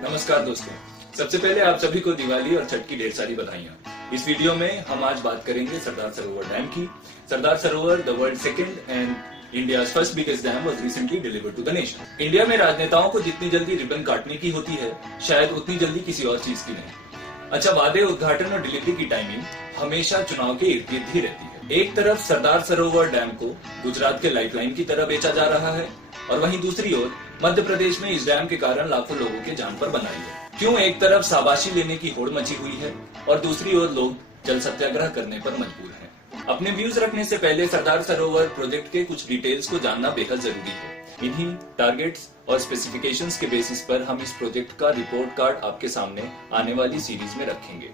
नमस्कार दोस्तों, सबसे पहले आप सभी को दिवाली और छठ की ढेर सारी बधाइयां। इस वीडियो में हम आज बात करेंगे सरदार सरोवर डैम की। Sardar Sarovar, the world second and India's first biggest dam, was recently delivered to the nation. India में राजनेताओं को जितनी जल्दी रिबन काटने की होती है, शायद उतनी जल्दी किसी और चीज की नहीं। अच्छा, वादे, उद्घाटन और डिलीवरी की टाइमिंग हमेशा चुनाव के इर्द गिर्द ही रहती है। एक तरफ सरदार सरोवर डैम को गुजरात के लाइफलाइन की तरह बेचा जा रहा है और वहीं दूसरी ओर मध्य प्रदेश में इस डैम के कारण लाखों लोगों के जान पर बनाई है। क्यों एक तरफ शाबाशी लेने की होड़ मची हुई है और दूसरी ओर लोग जल सत्याग्रह करने पर मजबूर हैं। अपने व्यूज रखने से पहले सरदार सरोवर प्रोजेक्ट के कुछ डिटेल्स को जानना बेहद जरूरी है। इन्हीं टारगेट्स और स्पेसिफिकेशंस के बेसिस पर हम इस प्रोजेक्ट का रिपोर्ट कार्ड आपके सामने आने वाली सीरीज में रखेंगे।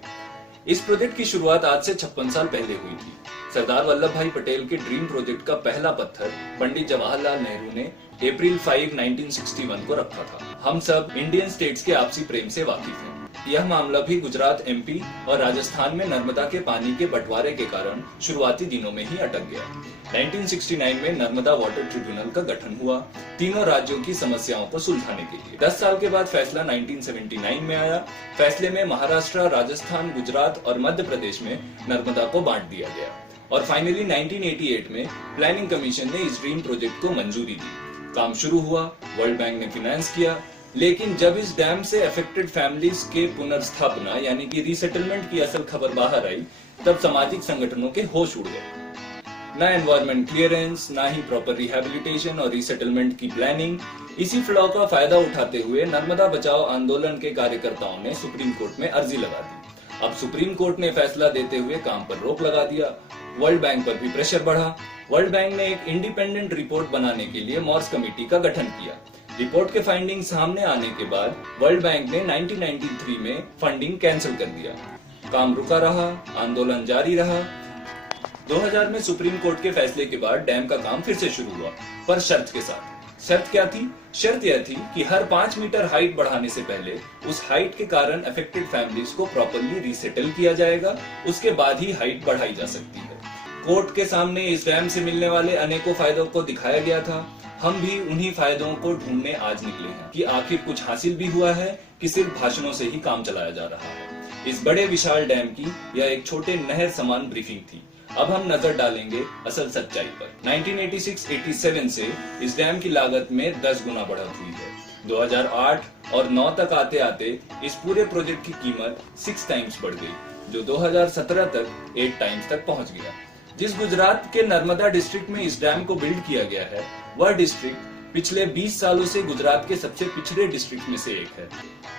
इस प्रोजेक्ट की शुरुआत आज से 56 साल पहले हुई थी। सरदार वल्लभ भाई पटेल के ड्रीम प्रोजेक्ट का पहला पत्थर पंडित जवाहरलाल नेहरू ने अप्रैल 5, 1961 को रखा था। हम सब इंडियन स्टेट्स के आपसी प्रेम से वाकिफ हैं। यह मामला भी गुजरात, एमपी और राजस्थान में नर्मदा के पानी के बंटवारे के कारण शुरुआती दिनों में ही अटक गया। 1969 में नर्मदा वाटर ट्रिब्यूनल का गठन हुआ, तीनों राज्यों की समस्याओं को सुलझाने के लिए। 10 साल के बाद फैसला 1979 में आया। फैसले में महाराष्ट्र, राजस्थान, गुजरात और मध्य प्रदेश में नर्मदा को बांट दिया गया और फाइनली 1988 में प्लानिंग कमीशन ने इस ड्रीम प्रोजेक्ट को मंजूरी दी। काम शुरू हुआ, वर्ल्ड बैंक ने फाइनेंस किया, लेकिन जब इस डैम से अफेक्टेड फैमिलीज के पुनर्स्थापना यानी कि रीसेटलमेंट की असल खबर बाहर आई, तब सामाजिक संगठनों के होश उड़ गए। ना एनवायरमेंट क्लियरेंस, ना ही प्रॉपर रिहैबिलिटेशन और रीसेटलमेंट की प्लानिंग। इसी फ्लॉ का फायदा उठाते हुए नर्मदा बचाओ आंदोलन के कार्यकर्ताओं ने सुप्रीम कोर्ट में अर्जी लगा दी। अब सुप्रीम कोर्ट ने फैसला देते हुए काम पर रोक लगा दिया। वर्ल्ड बैंक पर भी प्रेशर बढ़ा। वर्ल्ड बैंक ने एक इंडिपेंडेंट रिपोर्ट बनाने के लिए मॉर्स कमेटी का गठन किया। रिपोर्ट के फाइंडिंग सामने आने के बाद वर्ल्ड बैंक ने 1993 में फंडिंग कैंसिल कर दिया। काम रुका रहा, आंदोलन जारी रहा। 2000 में सुप्रीम कोर्ट के फैसले के बाद डैम का काम फिर से शुरू हुआ, पर शर्त के साथ। शर्त क्या थी? शर्त यह थी कि हर 5 मीटर हाइट बढ़ाने से पहले उस हाइट के कारण अफेक्टेड फैमिलीज को प्रॉपर्ली रीसेटल किया जाएगा, उसके बाद ही हाइट बढ़ाई जा सकती है। कोर्ट के सामने इस डैम से मिलने वाले अनेकों फायदों को दिखाया गया था। हम भी उन्हीं फायदों को ढूंढने आज निकले हैं कि आखिर कुछ हासिल भी हुआ है कि सिर्फ भाषणों से ही काम चलाया जा रहा है। इस बड़े विशाल डैम की यह एक छोटे नहर समान ब्रीफिंग थी। अब हम नजर डालेंगे असल सच्चाई पर। 1986-87 से इस डैम की लागत में 10 गुना बढ़त हुई है। 2008 और 9 तक आते आते इस पूरे प्रोजेक्ट की कीमत 6 टाइम्स बढ़ गई, जो 2017 तक 8 टाइम्स तक पहुंच गया। जिस गुजरात के नर्मदा डिस्ट्रिक्ट में इस डैम को बिल्ड किया गया है, वह डिस्ट्रिक्ट पिछले 20 सालों से गुजरात के सबसे पिछड़े डिस्ट्रिक्ट में से एक है।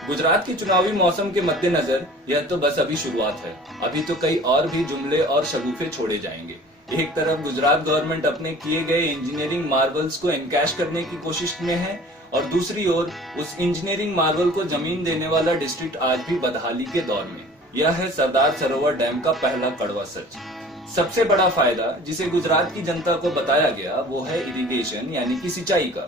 गुजरात के चुनावी मौसम के मद्देनजर यह तो बस अभी शुरुआत है। अभी तो कई और भी जुमले और शगुफे छोड़े जाएंगे। एक तरफ गुजरात गवर्नमेंट अपने किए गए इंजीनियरिंग मार्वल्स को एनकैश करने की कोशिश में है और दूसरी ओर उस इंजीनियरिंग मार्वल को जमीन देने वाला डिस्ट्रिक्ट आज भी बदहाली के दौर में। यह है सरदार सरोवर डैम का पहला कड़वा सच। सबसे बड़ा फायदा जिसे गुजरात की जनता को बताया गया वो है इरिगेशन यानी कि सिंचाई का।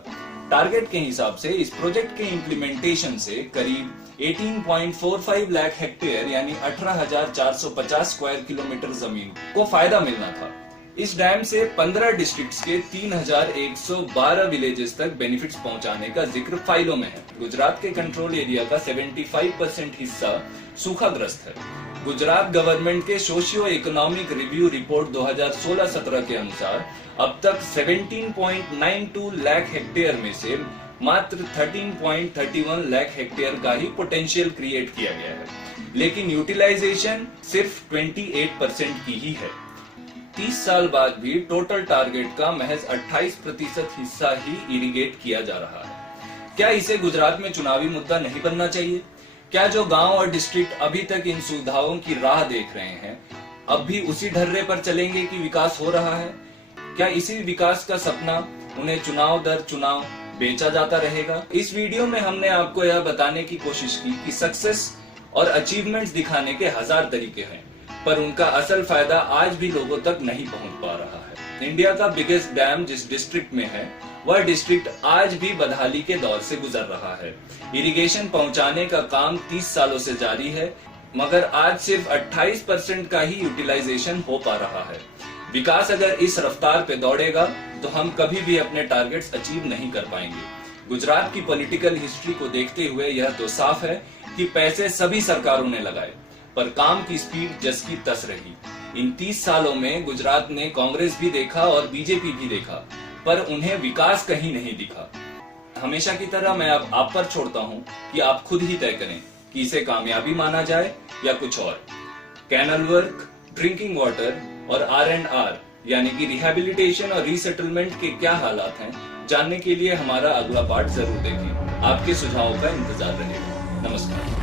टारगेट के हिसाब से इस प्रोजेक्ट के इम्प्लीमेंटेशन से करीब 18.45 लाख हेक्टेयर यानी 18,450 स्क्वायर किलोमीटर जमीन को फायदा मिलना था। इस डैम से 15 डिस्ट्रिक्ट्स के 3,112 विलेजेस तक बेनिफिट्स पहुंचाने का जिक्र फाइलों में है। गुजरात के कंट्रोल एरिया का 75% हिस्सा सूखाग्रस्त है। गुजरात गवर्नमेंट के सोशियो इकोनॉमिक रिव्यू रिपोर्ट 2016-17 के अनुसार अब तक 17.92 लाख हेक्टेयर में से मात्र 13.31 लाख हेक्टेयर का ही पोटेंशियल क्रिएट किया गया है, लेकिन यूटिलाइजेशन सिर्फ 28% की ही है। 30 साल बाद भी टोटल टारगेट का महज 28% हिस्सा ही इरिगेट किया जा रहा है। क्या इसे गुजरात में चुनावी मुद्दा नहीं बनना चाहिए? क्या जो गांव और डिस्ट्रिक्ट अभी तक इन सुविधाओं की राह देख रहे हैं, अब भी उसी ढर्रे पर चलेंगे कि विकास हो रहा है? क्या इसी विकास का सपना उन्हें चुनाव दर चुनाव बेचा जाता रहेगा? इस वीडियो में हमने आपको यह बताने की कोशिश की कि सक्सेस और अचीवमेंट्स दिखाने के 1000 तरीके हैं, पर उनका असल फायदा आज भी लोगों तक नहीं पहुंच पा रहा है। इंडिया का बिगेस्ट डैम जिस डिस्ट्रिक्ट में है, वह डिस्ट्रिक्ट आज भी बदहाली के दौर से गुजर रहा है। इरिगेशन पहुंचाने का काम 30 सालों से जारी है, मगर आज सिर्फ 28% का ही यूटिलाइजेशन हो पा रहा है। विकास अगर इस रफ्तार पे दौड़ेगा तो हम कभी भी अपने टारगेट्स अचीव नहीं कर पाएंगे। गुजरात की पॉलिटिकल हिस्ट्री को देखते हुए यह तो साफ है कि पैसे सभी सरकारों ने लगाए, पर काम की स्पीड जस की तस रही। इन 30 सालों में गुजरात ने कांग्रेस भी देखा और बीजेपी भी देखा, पर उन्हें विकास कहीं नहीं दिखा। हमेशा की तरह मैं अब आप पर छोड़ता हूं कि आप खुद ही तय करें कि इसे कामयाबी माना जाए या कुछ और। कैनल वर्क, ड्रिंकिंग वाटर और R&R यानी कि रिहैबिलिटेशन और रीसेटलमेंट के क्या हालात हैं, जानने के लिए हमारा अगला पार्ट जरूर देखें। आपके सुझावों का इंतजार रहेगा। नमस्कार।